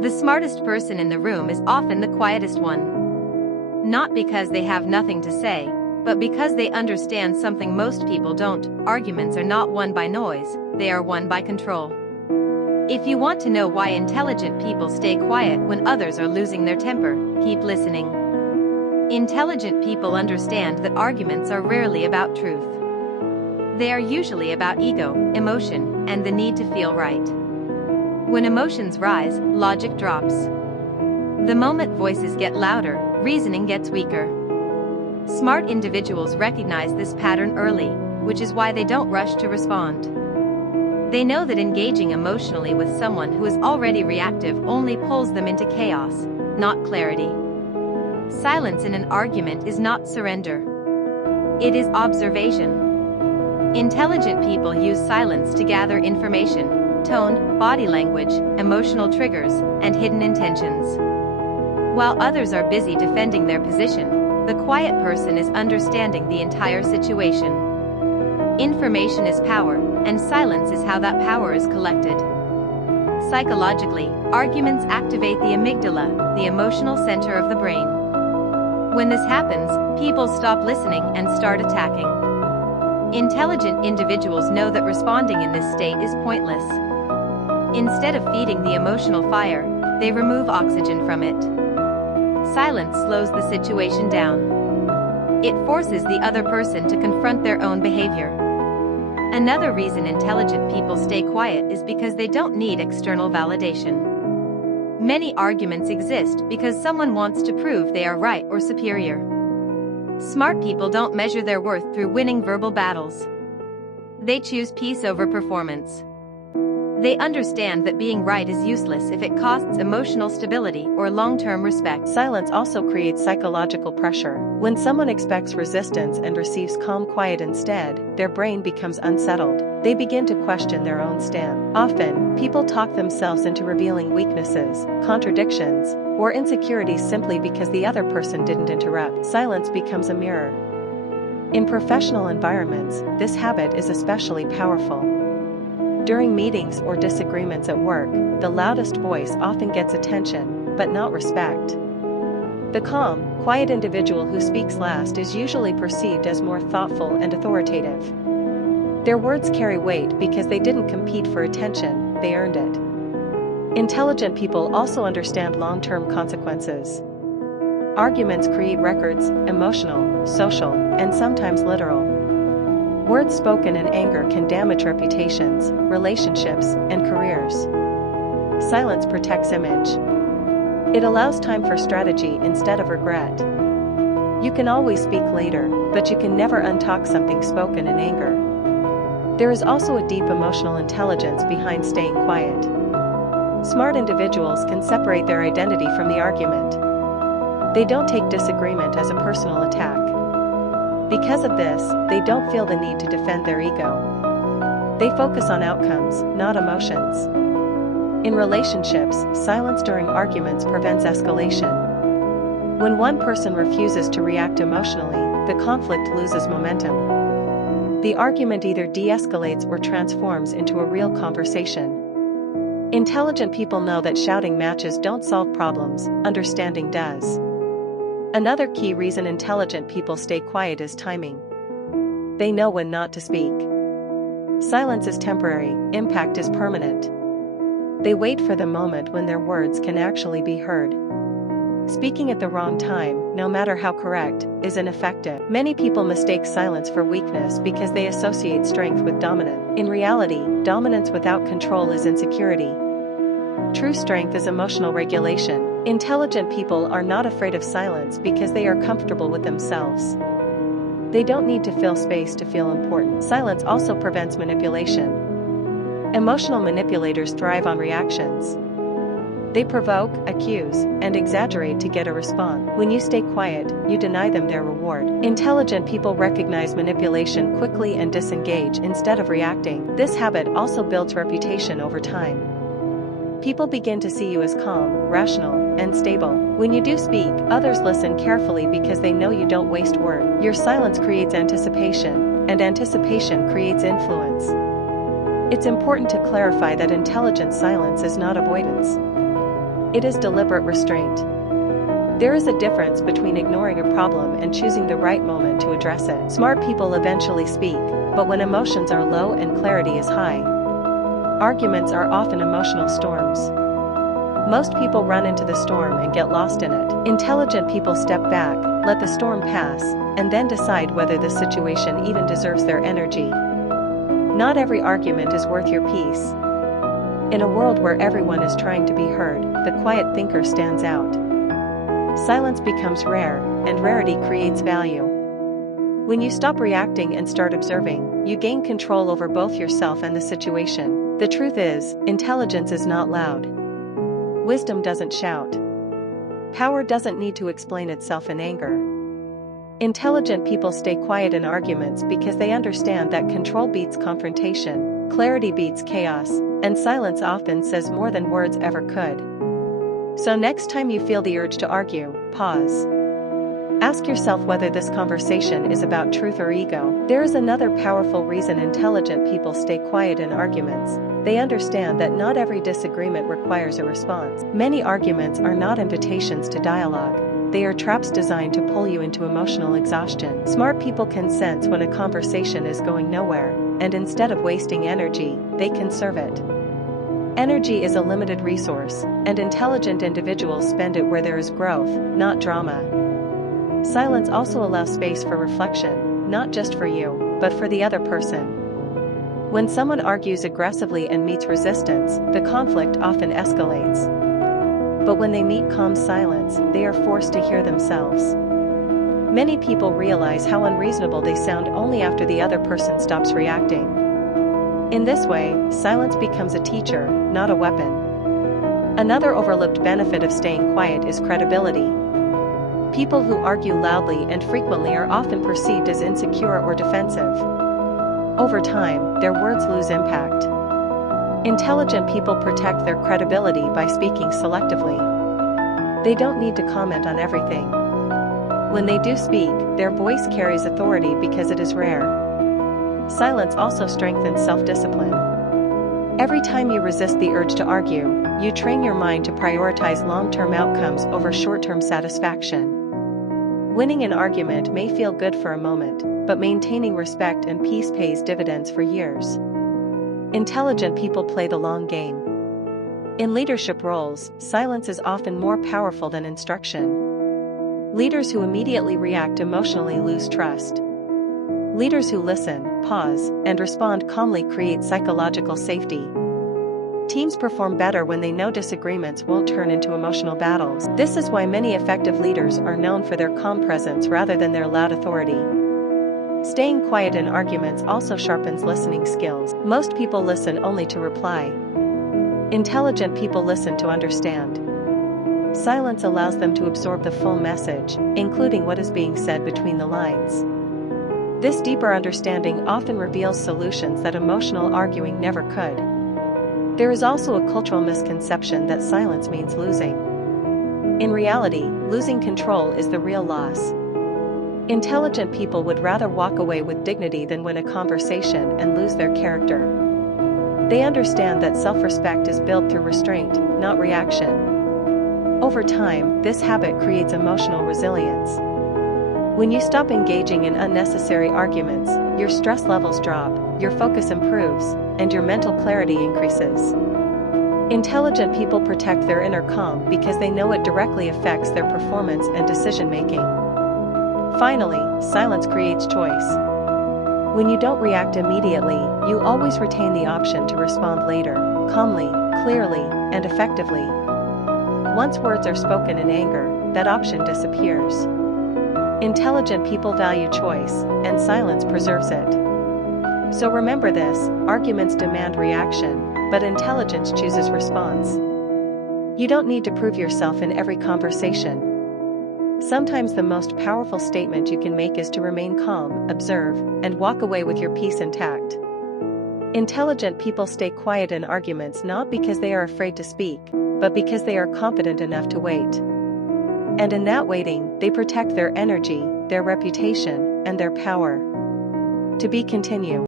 The smartest person in the room is often the quietest one. Not because they have nothing to say, but because they understand something most people don't. Arguments are not won by noise, they are won by control. If you want to know why intelligent people stay quiet when others are losing their temper, keep listening. Intelligent people understand that arguments are rarely about truth. They are usually about ego, emotion, and the need to feel right. When emotions rise, logic drops. The moment voices get louder, reasoning gets weaker. Smart individuals recognize this pattern early, which is why they don't rush to respond. They know that engaging emotionally with someone who is already reactive only pulls them into chaos, not clarity. Silence in an argument is not surrender. It is observation. Intelligent people use silence to gather information, tone, body language, emotional triggers, and hidden intentions. While others are busy defending their position, the quiet person is understanding the entire situation. Information is power, and silence is how that power is collected. Psychologically, arguments activate the amygdala, the emotional center of the brain. When this happens, people stop listening and start attacking. Intelligent individuals know that responding in this state is pointless. Instead of feeding the emotional fire, they remove oxygen from it. Silence slows the situation down. It forces the other person to confront their own behavior. Another reason intelligent people stay quiet is because they don't need external validation. Many arguments exist because someone wants to prove they are right or superior. Smart people don't measure their worth through winning verbal battles. They choose peace over performance. They understand that being right is useless if it costs emotional stability or long-term respect. Silence also creates psychological pressure. When someone expects resistance and receives calm quiet instead, their brain becomes unsettled. They begin to question their own stand. Often, people talk themselves into revealing weaknesses, contradictions, or insecurities simply because the other person didn't interrupt. Silence becomes a mirror. In professional environments, this habit is especially powerful. During meetings or disagreements at work, the loudest voice often gets attention, but not respect. The calm, quiet individual who speaks last is usually perceived as more thoughtful and authoritative. Their words carry weight because they didn't compete for attention, they earned it. Intelligent people also understand long-term consequences. Arguments create records, emotional, social, and sometimes literal. Words spoken in anger can damage reputations, relationships, and careers. Silence protects image. It allows time for strategy instead of regret. You can always speak later, but you can never untalk something spoken in anger. There is also a deep emotional intelligence behind staying quiet. Smart individuals can separate their identity from the argument. They don't take disagreement as a personal attack. Because of this, they don't feel the need to defend their ego. They focus on outcomes, not emotions. In relationships, silence during arguments prevents escalation. When one person refuses to react emotionally, the conflict loses momentum. The argument either de-escalates or transforms into a real conversation. Intelligent people know that shouting matches don't solve problems, understanding does. Another key reason intelligent people stay quiet is timing. They know when not to speak. Silence is temporary, impact is permanent. They wait for the moment when their words can actually be heard. Speaking at the wrong time, no matter how correct, is ineffective. Many people mistake silence for weakness because they associate strength with dominance. In reality, dominance without control is insecurity. True strength is emotional regulation. Intelligent people are not afraid of silence because they are comfortable with themselves. They don't need to fill space to feel important. Silence also prevents manipulation. Emotional manipulators thrive on reactions. They provoke, accuse, and exaggerate to get a response. When you stay quiet, you deny them their reward. Intelligent people recognize manipulation quickly and disengage instead of reacting. This habit also builds reputation over time. People begin to see you as calm, rational, and stable. When you do speak, others listen carefully because they know you don't waste words. Your silence creates anticipation, and anticipation creates influence. It's important to clarify that intelligent silence is not avoidance. It is deliberate restraint. There is a difference between ignoring a problem and choosing the right moment to address it. Smart people eventually speak, but when emotions are low and clarity is high, arguments are often emotional storms. Most people run into the storm and get lost in it. Intelligent people step back, let the storm pass, and then decide whether the situation even deserves their energy. Not every argument is worth your peace. In a world where everyone is trying to be heard, the quiet thinker stands out. Silence becomes rare, and rarity creates value. When you stop reacting and start observing, you gain control over both yourself and the situation. The truth is, intelligence is not loud. Wisdom doesn't shout. Power doesn't need to explain itself in anger. Intelligent people stay quiet in arguments because they understand that control beats confrontation, clarity beats chaos, and silence often says more than words ever could. So next time you feel the urge to argue, pause. Ask yourself whether this conversation is about truth or ego. There is another powerful reason intelligent people stay quiet in arguments. They understand that not every disagreement requires a response. Many arguments are not invitations to dialogue. They are traps designed to pull you into emotional exhaustion. Smart people can sense when a conversation is going nowhere, and instead of wasting energy, they conserve it. Energy is a limited resource, and intelligent individuals spend it where there is growth, not drama. Silence also allows space for reflection, not just for you, but for the other person. When someone argues aggressively and meets resistance, the conflict often escalates. But when they meet calm silence, they are forced to hear themselves. Many people realize how unreasonable they sound only after the other person stops reacting. In this way, silence becomes a teacher, not a weapon. Another overlooked benefit of staying quiet is credibility. People who argue loudly and frequently are often perceived as insecure or defensive. Over time, their words lose impact. Intelligent people protect their credibility by speaking selectively. They don't need to comment on everything. When they do speak, their voice carries authority because it is rare. Silence also strengthens self-discipline. Every time you resist the urge to argue, you train your mind to prioritize long-term outcomes over short-term satisfaction. Winning an argument may feel good for a moment, but maintaining respect and peace pays dividends for years. Intelligent people play the long game. In leadership roles, silence is often more powerful than instruction. Leaders who immediately react emotionally lose trust. Leaders who listen, pause, and respond calmly create psychological safety. Teams perform better when they know disagreements won't turn into emotional battles. This is why many effective leaders are known for their calm presence rather than their loud authority. Staying quiet in arguments also sharpens listening skills. Most people listen only to reply. Intelligent people listen to understand. Silence allows them to absorb the full message, including what is being said between the lines. This deeper understanding often reveals solutions that emotional arguing never could. There is also a cultural misconception that silence means losing. In reality, losing control is the real loss. Intelligent people would rather walk away with dignity than win a conversation and lose their character. They understand that self-respect is built through restraint, not reaction. Over time, this habit creates emotional resilience. When you stop engaging in unnecessary arguments, your stress levels drop, your focus improves, and your mental clarity increases. Intelligent people protect their inner calm because they know it directly affects their performance and decision-making. Finally, silence creates choice. When you don't react immediately, you always retain the option to respond later, calmly, clearly, and effectively. Once words are spoken in anger, that option disappears. Intelligent people value choice, and silence preserves it. So remember this: arguments demand reaction, but intelligence chooses response. You don't need to prove yourself in every conversation. Sometimes the most powerful statement you can make is to remain calm, observe, and walk away with your peace intact. Intelligent people stay quiet in arguments not because they are afraid to speak, but because they are confident enough to wait. And in that waiting, they protect their energy, their reputation, and their power. To be continued.